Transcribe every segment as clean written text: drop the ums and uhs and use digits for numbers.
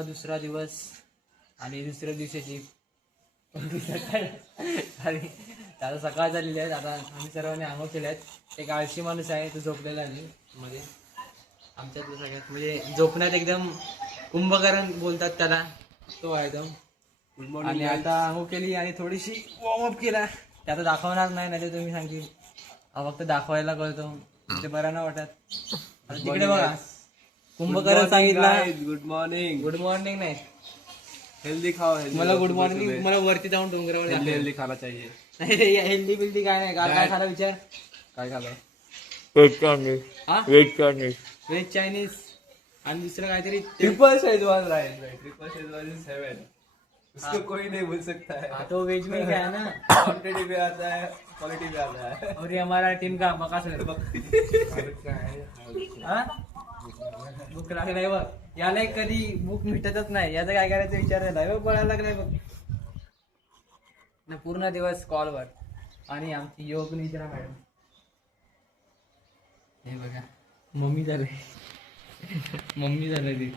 आपला दुसरा दिवस आणि दुसऱ्या दिवसाची आणि आता सकाळ झालेली आहे. आता आम्ही सर्वांनी आंघोळ केल्या आहेत. एक आळशी माणूस आहे तो झोपलेला आहे मध्ये आमच्यातलं सगळ्यात म्हणजे झोपण्यात एकदम कुंभकर्ण बोलतात त्याला, तो आहे एकदम. आणि आता आंघोळ केली आणि थोडीशी वॉर्मअप केला. ते आता दाखवणार नाही तर तुम्ही सांगतील फक्त दाखवायला कळतो ते बरं नाही वाटत. आता तिकडे बघा कुंभकर्ण सांगितला गुड मॉर्निंग. गुड मॉर्निंग नाही, हेल्दी खाओ. मला गुड मॉर्निंग मला वरती जाऊन डोंगरावर हेल्दी खाना चाहिए. नाही हेल्दी बिल्दी काय नाही. काय खाला विचार, काय खाला? Veg Chinese. हा वेज चायनीज. व्हेज चायनीज आणि दुसरं काहीतरी triple schezwan rice. Triple schezwan is 7. उसको कोई नहीं भूल सकता है. तो वेज में क्या है ना, क्वांटिटी भी आता है, क्वालिटी भी आता है. और ये हमारा टीम का बकासूर. हा भूक लागलाय बघ याला. कधी भूक मिटतच नाही. याचं काय करायचं विचार झाला बघ. बघायला लागलाय बघ पूर्ण दिवस कॉलवर. आणि आमची योग निद्रा मॅडम हे बघा मम्मी झाले मम्मी झालं ती.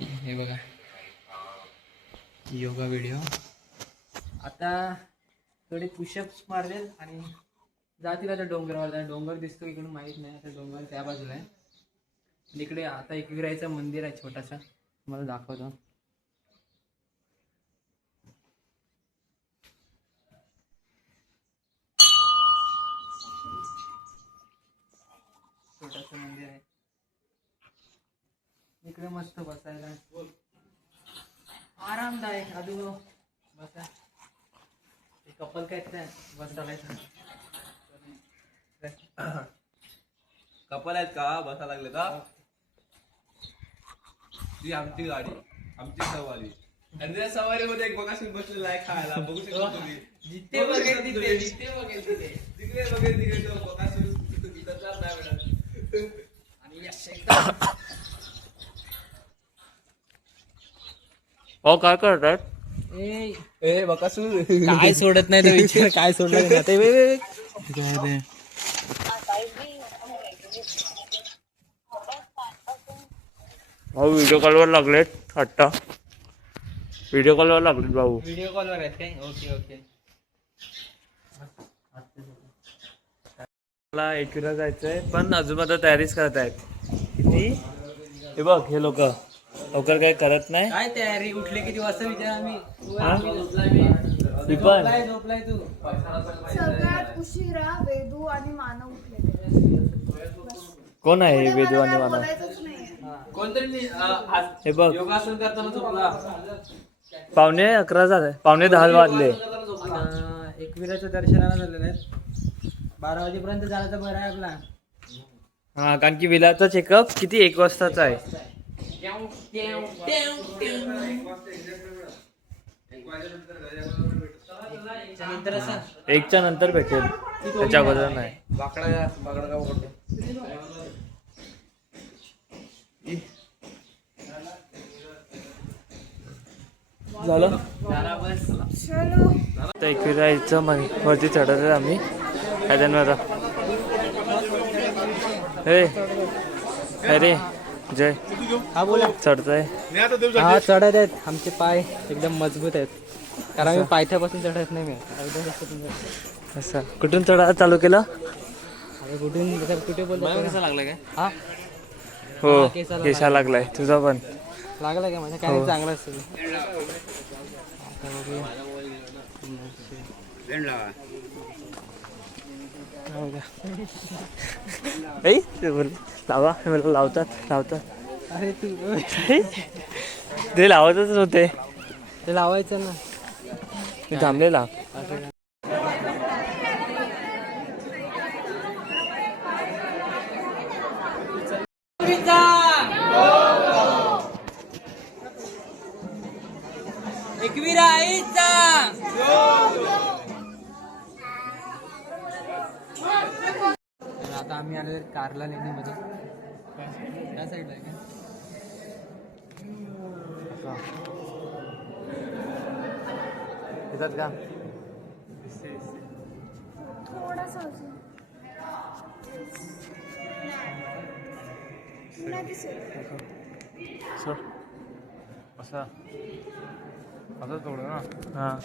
हे बघा योगा व्हिडिओ. आता थोडे पुशअप्स मारतील आणि जातील आता डोंगरावर. डोंगर दिसतो इकडून माहीत नाही. आता डोंगर त्या बाजूला आहे. इकडे आता एकविरायचं मंदिर आहे छोटासा, मला दाखवतो. छोटासा मंदिर आहे इकडे. मस्त बसायला आरामदायक. अजून बसा कपल काय बसायला कपल आहेत का बसा लागले का? ती आमची गाडी, आमची सवारी. आणि त्या सवारीमध्ये एक बघासून बसलेला आहे खायला. बघू शकतो तुम्ही. जिथे बघेल तिथे, जिथे बघेल तिथे, तिकडे बघेल तिकडे तो बघासून तिथं नाही मिळत. आणि एकदम हो काय करतात? ए बघासून काय सोडत नाही तो विचार. काय सोडलं नाही ते भाऊ व्हिडिओ कॉलवर लागलेत आत्ता. व्हिडिओ कॉलवर लागलेत भाऊ. व्हिडिओ कॉलवर आहेत काय? Okay okay. मला एकविरा जायचंय पण अजून आता तयारीच करत आहेत. किती हे बघ हे लोक लवकर काही करत नाही. काय तयारी? उठले किती वाजता विचार आम्ही. झोपलाय तू सगळ्यात उशिरा वेदू आणि मानव उठले. कोण आहे वेदू आणि मानव? बोलायचंच नाही. कोणतरी हे बघ योगासन करताना झोपला. 11:15 झाले, 10:15 वाजले. एकविराच्या दर्शनाला झालेलं आहेत. 12 वाजेपर्यंत झालं तर बरं आहे आपला. हा कारण की विलाचा चेकअप किती 1 वाजताचा आहे. एकच्या नंतर भेटेल, त्याच्या अगोदर नाही. झालं चलो आता एकविरा यायचं वरती चढत आहे आम्ही. आता हे अरे जय हा बोला. चढतोय. हा चढत आहेत. आमचे पाय एकदम मजबूत आहेत कारण आम्ही पायथ्यापासून चढत नाही. मी असं कुठून चढायला चालू केलं? अरे कुठून कुठे बोलतो कसा लागला काय? हा हो केसाला केसा लागलाय तुझा पण. लागला का? माझ्या काय चांगलं असेल. लावा मला लावतात. अरे तू ते लावतच होते. ते लावायचं ना. मी थांबलेला. एकविरा आईचा आता आम्ही आलो कारला लेणीमध्ये. त्या साईडला आहे का? येतात का? थोडासा अजून. नाही दिसेल. सोड असा असं तोडू ना हां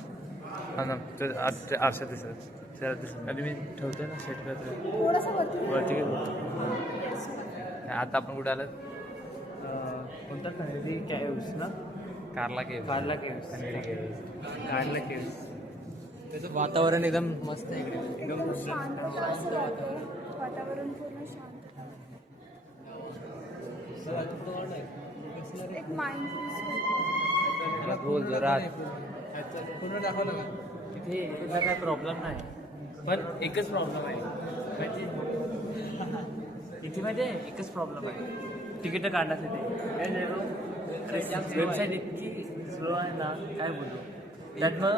हां ना ते आरशात दिसत त्याला दिसत आणि मी ठेवतोय ना सेट करतो थोडासा वरती वरती घेतो आता आपण कुठे आलं कोणता कनेरी केव्स ना कारला केव्स कनेरी केव्स कारला केव्स त्याचं वातावरण एकदम मस्त आहे इकडे. एकदम शांतता असं राहतं. वातावरण पूर्ण शांत. एक माइंड बोल जोरात पूर्ण दाखवलं का? तिथे याला काय प्रॉब्लेम नाही पण एकच प्रॉब्लेम आहे माहिती इथे माहिती आहे एकच प्रॉब्लेम आहे तिकीट काढण्यासाठी वेबसाईट इतकी स्लो आहे ना काय बोलू त्यात मग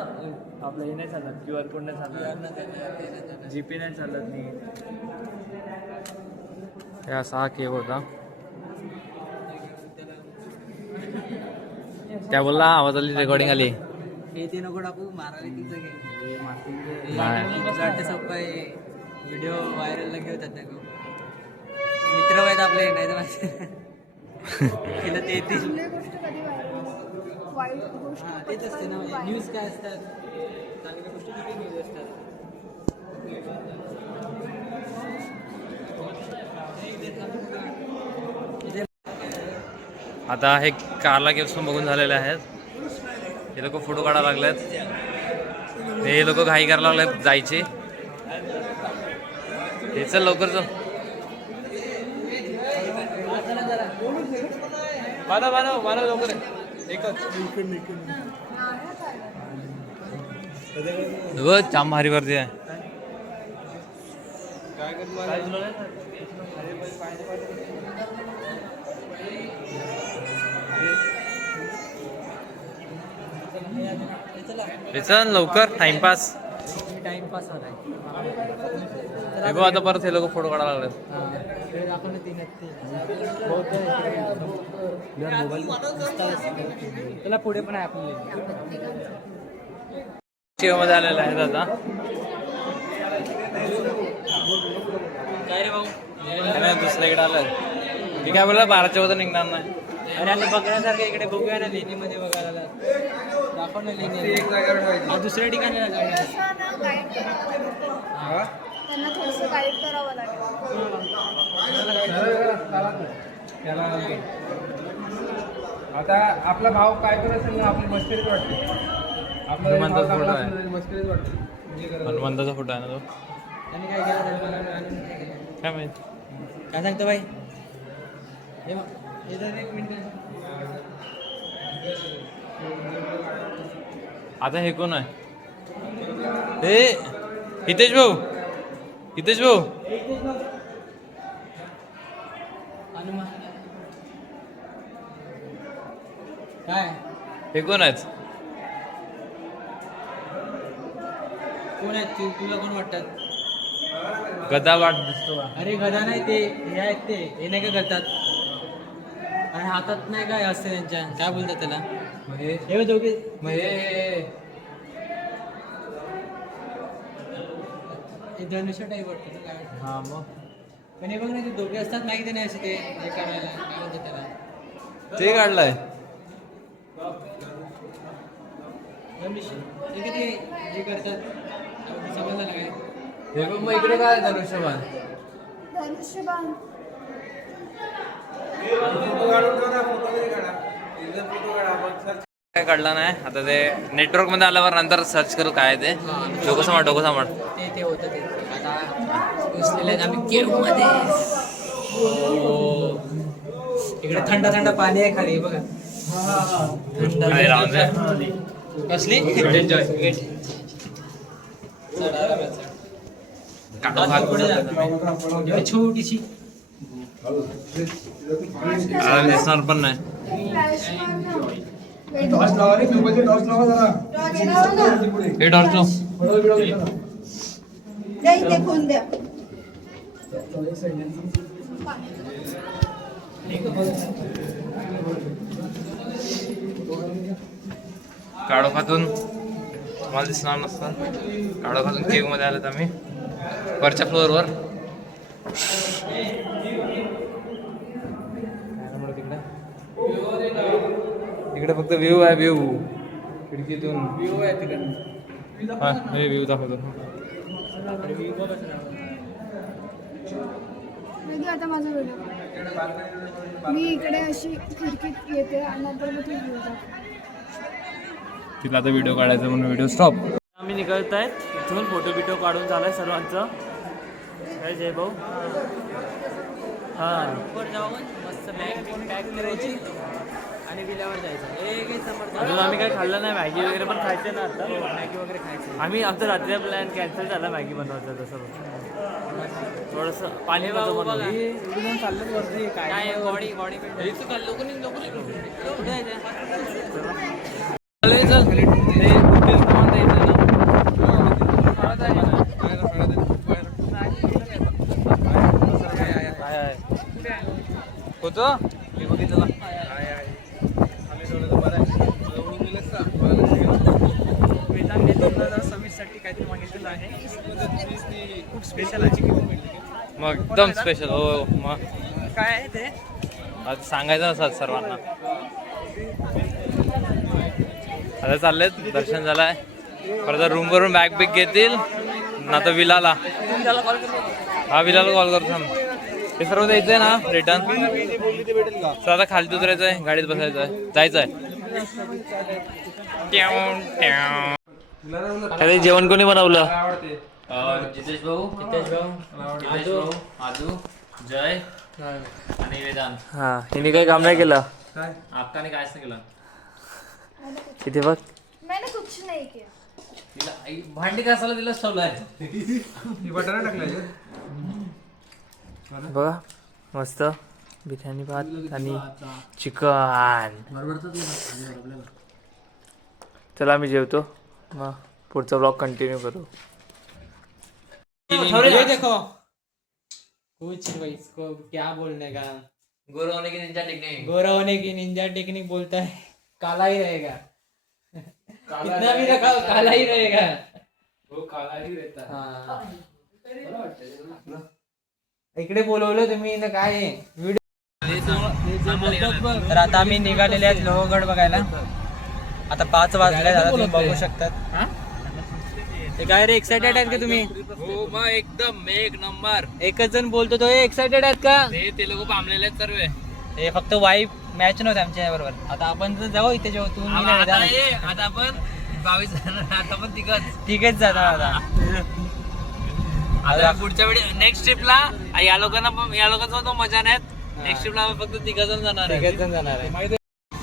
आपलं हे नाही चालत QR कोड नाही चालत GP नाही चालत नाही हे असा हा केव होता. काय बोलला आवाज आली रेकॉर्डिंग आली हे ते नको टाकू मारायला तिचं घे नाही. सप्पाय व्हिडिओ व्हायरलला घेतात ना गो मित्र आहेत आपले नाही तर माहिती केलं ते येतील चांगली गोष्ट कधी वाईट गोष्ट हां तेच असते ना म्हणजे न्यूज काय असतात चांगल्या गोष्टी किती न्यूज असतात आता हे कारला केव्स पण बघून झालेले आहेत हे लोक फोटो काढायला लागलेत हे लोक घाई करायला लागलेत जायचे हे चल लवकर चल मला लवकर जाम भारी वरती आहे हे चल लवकर टाइमपास टाइमपास आलाय हे बघ आता परत हे लोक फोटो काढायला लागलेत दाखवलं तीन त्याला पुढे पण आहे आपले मध्ये आलेले आहेत आता काय रे भाऊ दुसऱ्याकडे आलं मी काय बोलला 12च्या वजन निघणार नाही अरे आता बघण्यासारखं इकडे बघूया ना लेणीमध्ये बघायला दाखव ना लेणी दुसऱ्या ठिकाणी थोडंसं ना गाईड करावं लागेल त्यांना थोडंसं गाईड करावं लागेल. आता आपला भाव काय करत असेल ना आपली मस्करीच वाटते. आपला भाव हनुमंताचा चांगला फोटो आहे. असेल तरी मस्करीच वाटते. म्हणजे करत हनुमंताचा फोटो आहे ना तो त्यांनी काय केलं काय माहित काय सांगतो बाई हे बघ हे तर एक मिनिट आता हे कोण आहे हे हितेश भाऊ हनुमान काय हे कोण आहेत कोण आहेत तुला कोण वाटतात गदा वाट दिसतो का अरे गदा नाही ते हे आहेत ते हे नाही का करतात आणि हातात नाही काय असते त्यांच्या काय बोलतात त्याला हे बघ दोघे हे धनुष्य टाईप वाटतं ना, काय वाटतं? हा मग पण हे बघ ना ते दोघे असतात माहिती नाही असे ते हे करायला काय म्हणतात त्याला ते काढलंय धनुष्य ते किती हे करतात समजलं ना काय हे बघ मग इकडे काय धनुष्यबाण धनुष्यबाण काय काढला नाही आता ते नेटवर्क मध्ये आल्यावर नंतर सर्च करू काय ते डोकं सांभाळ ते होतं ते आता बसलेले आहेत आम्ही केव्ह मध्ये इकडे थंड थंड पाणी आहे खाली बघा थंड काय राहून दे. कसली एन्जॉय काढू हात. पुढे जा छोटीशी आता दिसणार पण नाही हे टॉर्च लाव. काळोखातून मला दिसणार नसतं काळोखातून केव्ह मध्ये आलं आम्ही वरच्या फ्लोअरवर इकडे फक्त व्ह्यू आहे व्ह्यू खिडकीतून व्ह्यू आहे तिकडे व्ह्यू दाखवतो म्हणजे आता माझा व्हिडिओ मी इकडे अशी खिडकीत येते आणि नंतर मग तू व्हिडिओ तिला आता व्हिडिओ काढायचा म्हणून व्हिडिओ स्टॉप. आम्ही निघत आहेत इथून फोटो बिटो काढून झालाय सर्वांचं. काय जय भाऊ हां मस्त बॅग पॅक करायची आणि बिलावर जायचं. अजून आम्ही काही खाल्लं नाही. मॅगी वगैरे पण खायचे ना आता. मॅगी वगैरे खायचं. आम्ही आमचा रात्री प्लॅन कॅन्सल झाला मॅगी बनवायचा. तसं थोडंसं पाणी चाललं वरती काय बॉडी कुठे होतं मी बघितलं सव्वीससाठी काहीतरी मागितलेलं आहे. खूप स्पेशल आहे. मग एकदम स्पेशल. हो मग काय आहे ते आता सांगायचं नसतं सर्वांना. आता चाललेत दर्शन झालंय. परत रूम वरून बॅग बिग घेतील ना तर विलाला. हा विलाला कॉल करतो थांब. हे सर्व द्यायचंय ना रिटर्न. तर आता खाली उतरायचं आहे गाडीत बसायचं आहे जायचं आहे. अरे जेवण कोणी बनवलं? जितेश भाऊ आदू जय आणि वेदांत. हा हिने काही काम नाही केलं. आपकाने कायच नाही केलं. इथे बघ मैंने कुछ नहीं किया. तिला भांडी घासायला तिला ठेवलाय. बघा मस्त बिर्याणी भात आणि चिकन. चला मी जेवतो मग पुढचा ब्लॉग कंटिन्यू करू. ये देखो कुछ भाई इसको क्या बोलने का. गोरा होने की निंजा टेक्निक. गोरा होने की निंजा टेक्निक बोलता है. काला ही रहेगा. कितना भी रखा काला ही रहेगा. वो काला ही रहता. हाँ इकडे बोलवलं तुम्ही ना काय व्हिडिओ. तर आता आम्ही निघालेले आहेत लोहगड बघायला. आता 5 वाजले आता तुम्ही बघू शकतात. ते काय रे एक्साइटेड आहेत का तुम्ही? हो मग एकदम एक नंबर. एकच जण बोलतो तो एक्साइटेड आहेत का? ते लोक पामलेले आहेत सर्व. हे फक्त वाईफ मॅच नव्हते आमच्या बरोबर. आता आपण जर जाऊ इथे जेव्हा तू आता आपण 22 आता पण ठीकच जाता आता पुढच्या वेळी नेक्स्ट ट्रिपला या लोकांचा तो मजा नाही. नेक्स्ट ट्रिपला फक्त 3 जण जाणार आहे. 3 जण जाणार आहे.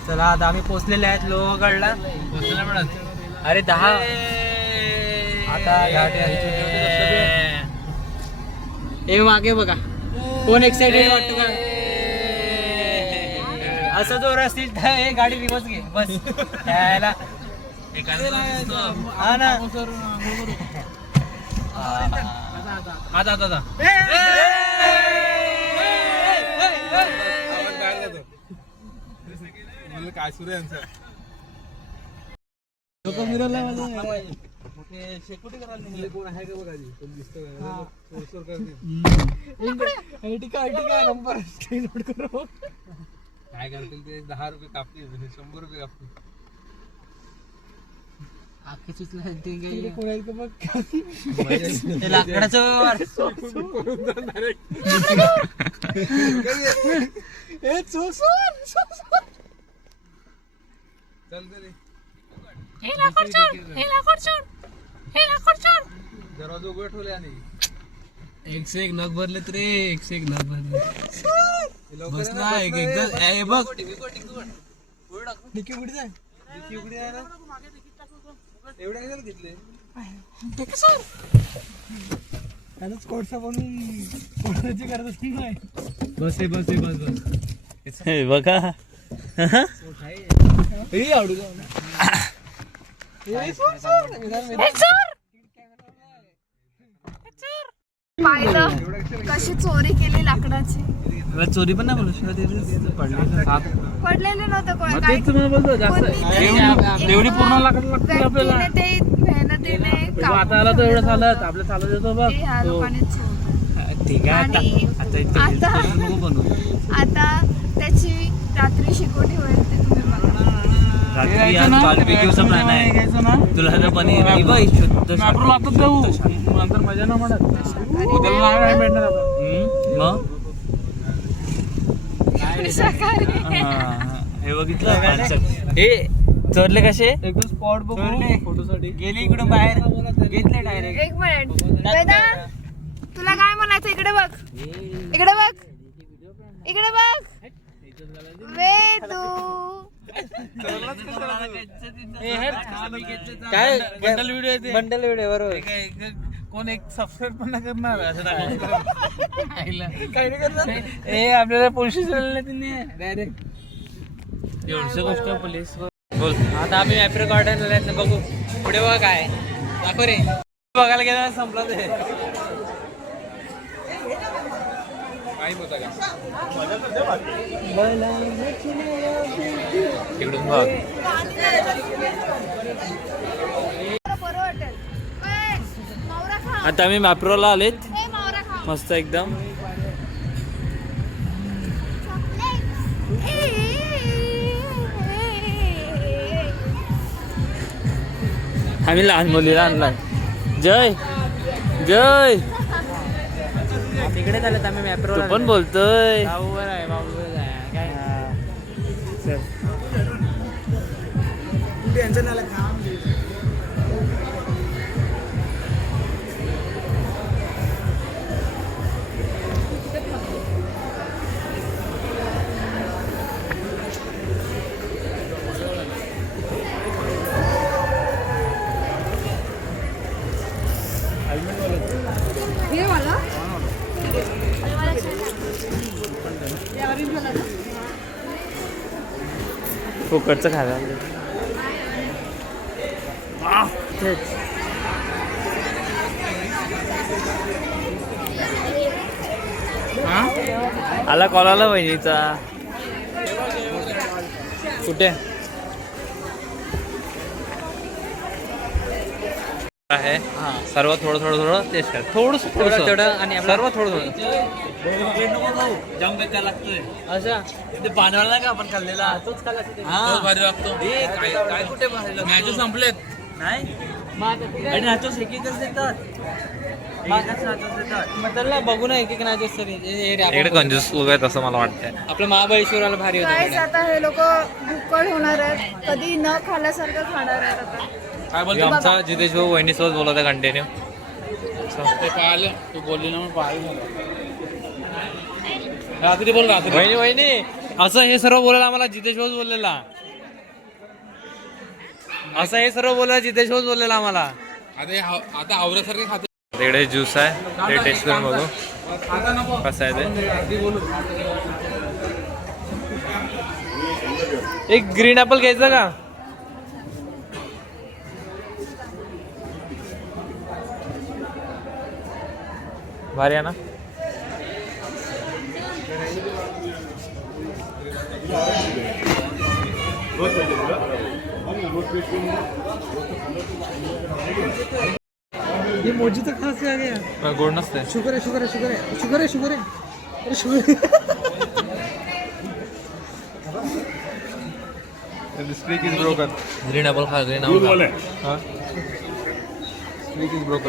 चला आता आम्ही पोहोचलेले आहेत लोहगडला. अरे 10 आता हे मागे बघा कोण एक्साइटेड वाटतो का? असं जोर असतील तर हे गाडी रिवर्स घे बस. यायला हा ना आता काय सुरू आहे काय करतील ते 10 रुपये कापतील 100 रुपये कापतील. लाकडाचं दरवाजा उघड ठेवले आणि 1 से 1 नग भरले रे. 1 से 1 नग भरले. बस ना एक बघ डिक्की उघडी जाय. डिक्की उघडी आहे ना. एवढ्या किती घेतले? त्यानंच कोळसा बनवून कोळसाची गरज नाही. बस बघा पाहिलं कशी चोरी केली लाकडाची. चोरी पण नाही बोलू पडलेले नव्हतं कोण तेच तुम्हाला बोलतो जास्त एवढी पूर्ण लाकड लागते आपल्याला. ते मेहनतीने आता आला तो एवढं चालत आपलं चालत येतो बघ. ह्या लोकांनी चोरलं. ठीक आहे आणि आता त्याची रात्री शिकोटी होईल ते तुम्ही बघा. रात्री आज बार्बेक्यूचा प्लॅन आहे. तुला तर पनीर ही बघ, शुद्ध नंतर मजा ना म्हणत नाही भेटणार मग हे बघितलं माणसं. हे चोरले कसे एकदम स्पॉट बघू फोटोसाठी. गेली इकडून बाहेर घेतले डायरेक्ट. एक मिनिट वेदा, तुला काय म्हणायचं? इकडे बघ, इकडे बघ, इकडे बघ वेदू. काय बंडल व्हिडिओ येते. बंडल व्हिडिओ बरोबर. कोण एक सबस्क्राईब पण नाही करणार असं काही नाही करणार. ए आपल्याला पोलीस स्टेशनला डायरेक्ट एवढी गोष्ट पोलीस बोल. आता आम्ही मॅप्रो गार्डन आल्यात, बघू पुढे बघा काय दाखव रे. बघायला गेला संपला ते. इकडून बघ. बरं वाटेल. ए, मावरा खा. आता आम्ही मॅप्रोला आलेत. ए, मावरा खा. मस्त एकदम. आम्ही लहान मुलीला आणलाय. जय जय तिकडे झालं आम्ही मॅप्रो. तू पण बोलतोय. बाबूवर आहे, बाबूवर आहे काय. हे वाला? हे orange वाला ना? फुकटचं खायला आला. कॉल आला बहिणीचा. कुठे आहे? सर्व थोडं थोडं थोडं टेस्ट कर. थोडंसं थोडं थोडं आणि आपलं- सर्व थोडं थोडं. जाम बेकार लागतोय. अच्छा ते पानवाला का आपण खाल्लेला तोच खाल्ला. तोच भारी लागतो. काय कुठे भारी लागतो? मॅचेस संपलेत. नाही आणि नाचोस एक एकच देतात. एकच नाचोस देतात. मग त्याला बघू ना एक एक नाचोस तरी. इकडे कंजूस लोक आहेत असं मला वाटतंय. आपलं महाबळेश्वराला भारी Guys, होतं. आता हे लोक भुक्कड होणार आहेत, कधी न खाल्ल्यासारखं खाणार आहेत आता. काय हे बोलतो? आमचा जितेश भाऊ वहिनीसोबत बोलत आहे कंटिन्यू. ते पाहिलं तू बोलली ना मग पाहिलं. रात्री बोल रात्री. वहिनी वहिनी असं हे सर्व बोलायला आम्हाला जितेश भाऊच बोललेला. असं हे सर्व बोलायला जितेश भाऊच बोललेला आम्हाला. आता आवऱ्यासारखे खाते. तिकडे ज्यूस आहे, ते टेस्ट करून बघू कसं आहे ते. एक ग्रीन ऍपल घ्यायचं का? भारी आहे ना. ये मोजी तर खास आ गया. गोड नसते. शुगर है, शुगर है, शुगर है, शुगर है, शुगर है. अरे शुगर. ग्रीन ऍपल खा. ग्रीन ऍपल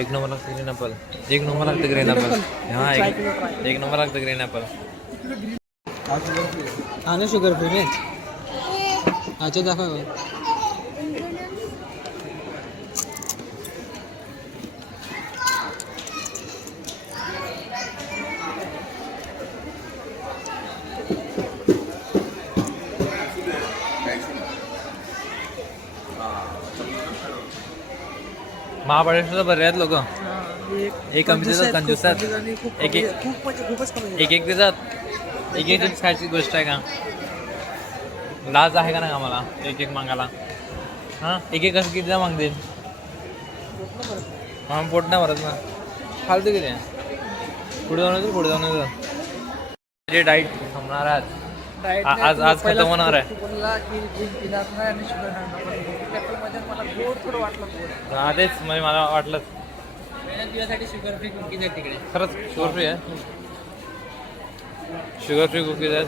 एक नंबर लागतं ग्रीन ऍपल. एक नंबर लागतं ग्रीन ऍपल. हा एक नंबर लागतं ग्रीन ऍपल. हा ना शुगर फ्री में. अच्छा दाखव. महाबळेश्वरला बरे आहेत लोक. एक कमी देतात, कंजूस आहेत. एक एक एक एक देतात. एक एक चिप्स खायची गोष्ट आहे का? लाज आहे का नाही आम्हाला एक एक मागायला? हां एक एक कसं कितीदा मागतील? हां पोट नाही भरत ना. फालतू किती पुढे जाऊन येतो, पुढे जाऊन येतो. जे डाईट थांबणार आहेत आज आज खतम होणार आहे. हा तेच म्हणजे मला वाटलं तुझ्यासाठी शुगर फ्री कुकीज आहे तिकडे. खरंच शुगर फ्री आहे. शुगर फ्री कुकीज आहेत.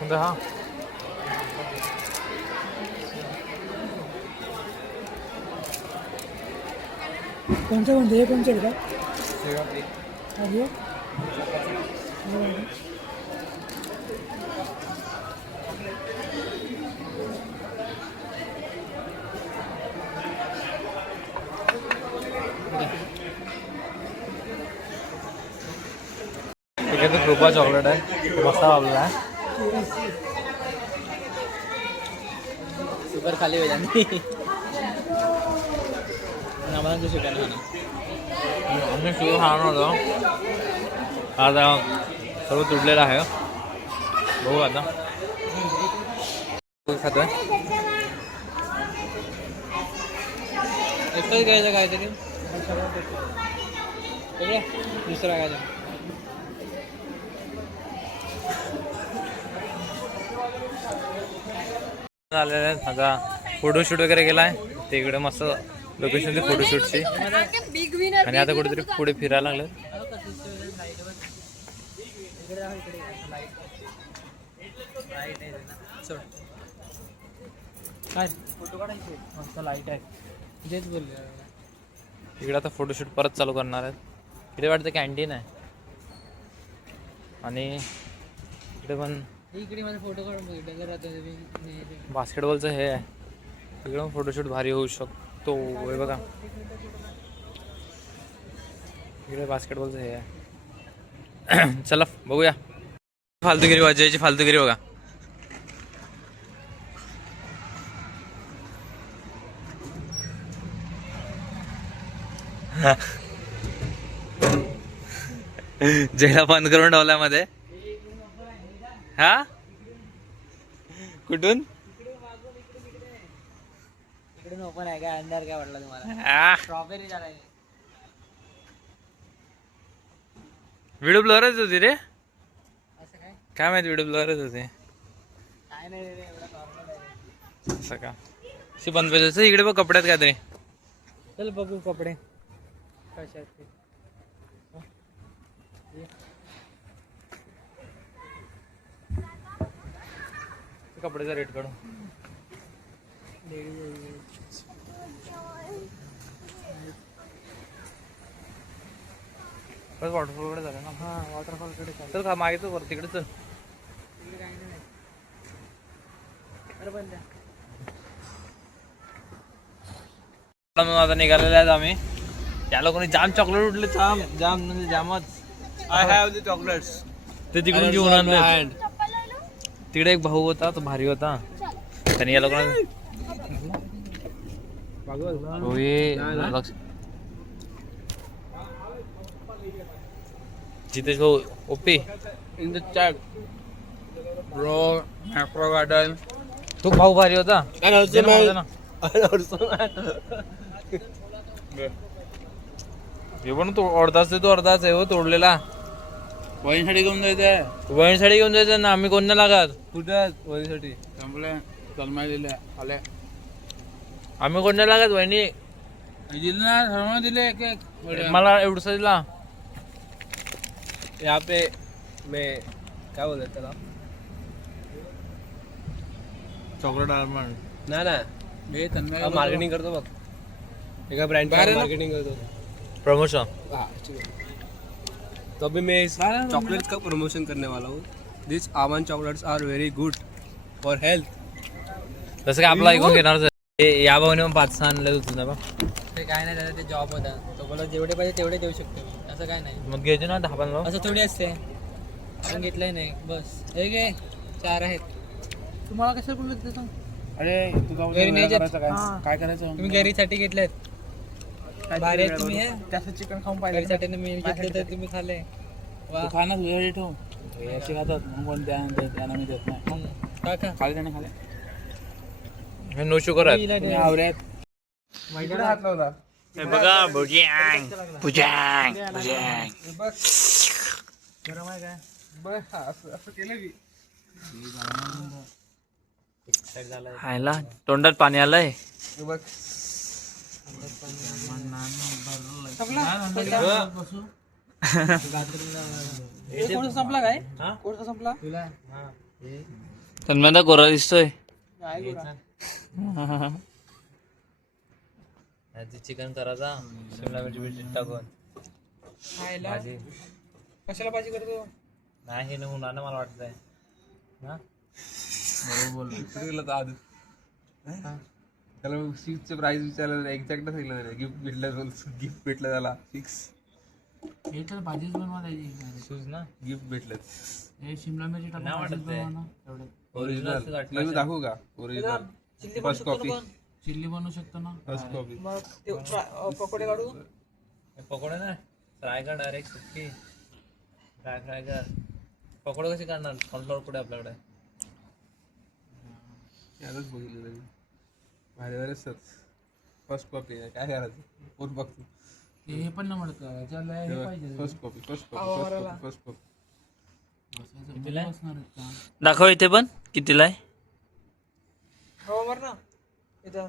कोणता हा कोणतं कोणतं हे कोणतं आहे का अरे ठीक आहे तो कृपा चॉकलेट आहे मस्त आवडला आहे शुगर खाली होईल आम्हाला तो शुगर खाणार आम्ही शुगर खाणार नव्हतो आता सर्व तुटलेलं आहे बघू आता खातोय एकच घ्यायचं काहीतरी दुसरा घ्यायचा झालेले आहेत आता फोटोशूट वगैरे केला आहे ते इकडे मस्त लोकेशन ती फोटोशूटची आणि आता कुठेतरी पुढे फिरायला लागले काय फोटो काढायचे मस्त लाईट आहे तेच बोलले इकडे आता फोटोशूट परत चालू करणार आहेत इकडे वाटतं कॅन्टीन आहे आणि इकडे पण इकडे माझे फोटो काढून बघितलं जर आता बास्केटबॉलचं हे आहे इकडे पण फोटोशूट भारी होऊ शकतो हे बघा इकडे बास्केटबॉलचं हे आहे चला बघूया फालतूगिरी वाजायची फालतूगिरी बघा जेला बंद करून ठेवला मध्ये हा कुठून इकडून ओपन आहे काय अंधार काय वाटला तुम्हाला स्ट्रॉबेरी झाला व्हिडिओ ब्लरच होती रे असं काय काय माहिती व्हिडिओ ब्लरच होते काय नाही रे एवढा नॉर्मल आहे असं का शी बंद पाहिजे इकडे बघ कपड्यात काय तरी चल बघू कपडे कशात ते कपड्याचा रेट काढू बस वॉटरफॉल कडे झालं ना हा वॉटरफॉल कडे चाल चल का मागे तो वर तिकडे चल तिकडे काही नाही अरे पण द्या आता निघालेले आहेत आम्ही त्या लोकांनी जाम चॉकलेट उठले जाम जाम म्हणजे जामच आय हॅव द चॉकलेट्स ते तिकडून घेऊन आणले तिकडे एक भाऊ होता तो भारी होता त्याने या लोकांना जितेश भाऊ OP in the chat bro macro garden तो भाऊ भारी होता जे नव्हतं ना. हे पण तो अर्धाच तो अर्धाच आहे हो तोडलेला वहीसाठी घेऊन जायचं वहिनीसाठी घेऊन जायचं ना आम्ही कोण नाही लागत कुठे वहीसाठी संपले सलमाई दिले आले आम्ही कोण नाही लागत वहिनी दिले ना सर्व दिले एक एक मला एवढसा दिला यहाँ पे मैं क्या बोलते त्याला चॉकलेट आलमंड ना ना मी त्यांना मार्केटिंग करतो बघ एका ब्रँड मार्केटिंग करतो प्रमोशन हाँ तो अभी मैं इस चॉकलेट्स का प्रमोशन करने वाला हूँ this almond chocolates are very good for health तसं काय आपला ऐकून घेणार या भाऊने पण 5-6 आणले होते ना बा ते काय नाही त्याचा ते जॉब होता तो बोला जेवढे पाहिजे तेवढे देऊ शकतो मी असं काय नाही मग घ्यायचे ना 10-15 असं थोडी असते आपण घेतलंय नाही बस हे घे 4 आहेत तुम्हाला कशाला बोललो तिथे सांग अरे तुझा घरी नाही जात. काय करायचं तुम्ही घरीसाठी घेतलेत भारी आहेत तुम्ही हे त्याचं चिकन खाऊन घरीसाठी मी घेतले तर तुम्ही खाल्ले वा खा ना तुझ्यासाठी ठेव असे खातात मग कोण त्यांना मी देत नाही का का खाली त्याने खाले हे नो शुगर आहे आवऱ्यात हात लावला हे बघा भुजँग भुजँग गरम आहे काय बस असं असं केलं की खायला तोंडात पाणी आलंय. हे बघ संपला काय संपला तुला तन्मयदा गोरा दिसतोय. चिकन करायचा शिमला मिरची टाकून भाजी. कशाला भाजी करतो नाही ना होणार ना मला वाटतंय ना. त्याला शूजचे प्राइस विचारलं एक्झॅक्ट सांगितलं नाही. गिफ्ट भेटलं गिफ्ट भेटलं त्याला फिक्स हे तर भाजीच बनवा द्यायची शूज ना गिफ्ट भेटलं. हे शिमला मिरची टाकून नाही वाटत भाजीच ते. बनवा ना, एवढं. ओरिजिनल मी दाखवू का ओरिजिनल फर्स्ट कॉपी चिल्ली बनवू शकतो ना. फर्स्ट कॉपी पकोडे काढू पकोडे ना फ्राय कर डायरेक्ट सुट्टी फ्राय कर. पकोडे कसे करणार कॉर्नफ्लॉवर कुठे आपल्याकडे. यालाच बघितलं मी माझ्यावरच फर्स्ट कॉपी आहे काय करायचं कोण बघतो. हे पण नाही म्हणत का याच्याला हे पाहिजे first copy first copy first copy कितीला बसणार आहेत का? दाखव इथे पण कितीला आहे. हो मर ना इथं